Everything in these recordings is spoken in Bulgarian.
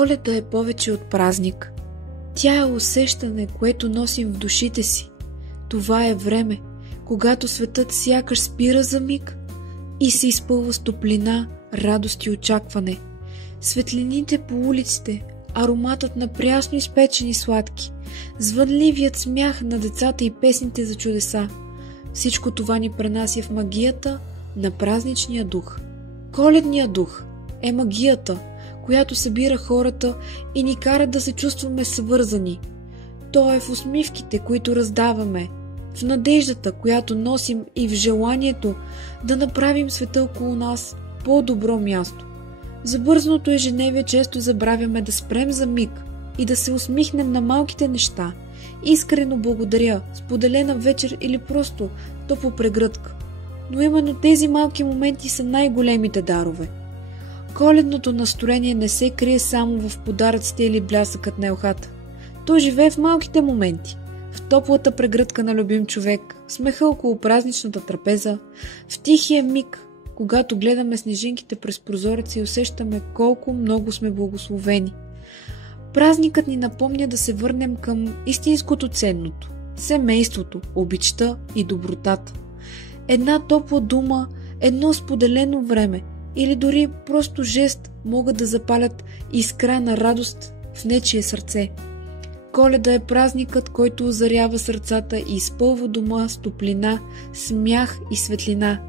Коледа е повече от празник. Тя е усещане, което носим в душите си. Това е време, когато светът сякаш спира за миг и се изпълва с топлина, радост и очакване. Светлините по улиците, ароматът на прясно изпечени сладки, звънливият смях на децата и песните за чудеса. Всичко това ни пренася в магията на празничния дух. Коледният дух е магията, която събира хората и ни кара да се чувстваме свързани. То е в усмивките, които раздаваме, в надеждата, която носим и в желанието да направим света около нас по-добро място. За бързното ежедневие често забравяме да спрем за миг и да се усмихнем на малките неща. Искрено благодаря, споделена вечер или просто топла прегръдка. Но именно тези малки моменти са най-големите дарове. Коледното настроение не се крие само в подаръците или блясъкът на елхата. То живее в малките моменти, в топлата прегръдка на любим човек, в смеха около празничната трапеза, в тихия миг, когато гледаме снежинките през прозореца и усещаме колко много сме благословени. Празникът ни напомня да се върнем към истинското ценното – семейството, обичта и добротата. Една топла дума, едно споделено време или дори просто жест могат да запалят искра на радост в нечие сърце. Коледа е празникът, който озарява сърцата и изпълва дома с топлина, смях и светлина.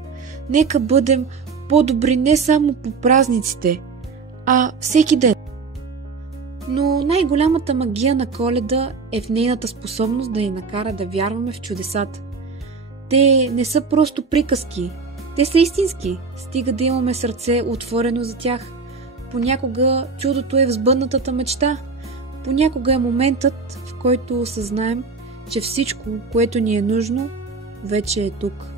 Нека бъдем по-добри не само по празниците, а всеки ден. Но най-голямата магия на Коледа е в нейната способност да ни накара да вярваме в чудесата. Те не са просто приказки, те са истински, стига да имаме сърце отворено за тях. Понякога чудото е в сбъднатата мечта, понякога е моментът, в който осъзнаем, че всичко, което ни е нужно, вече е тук.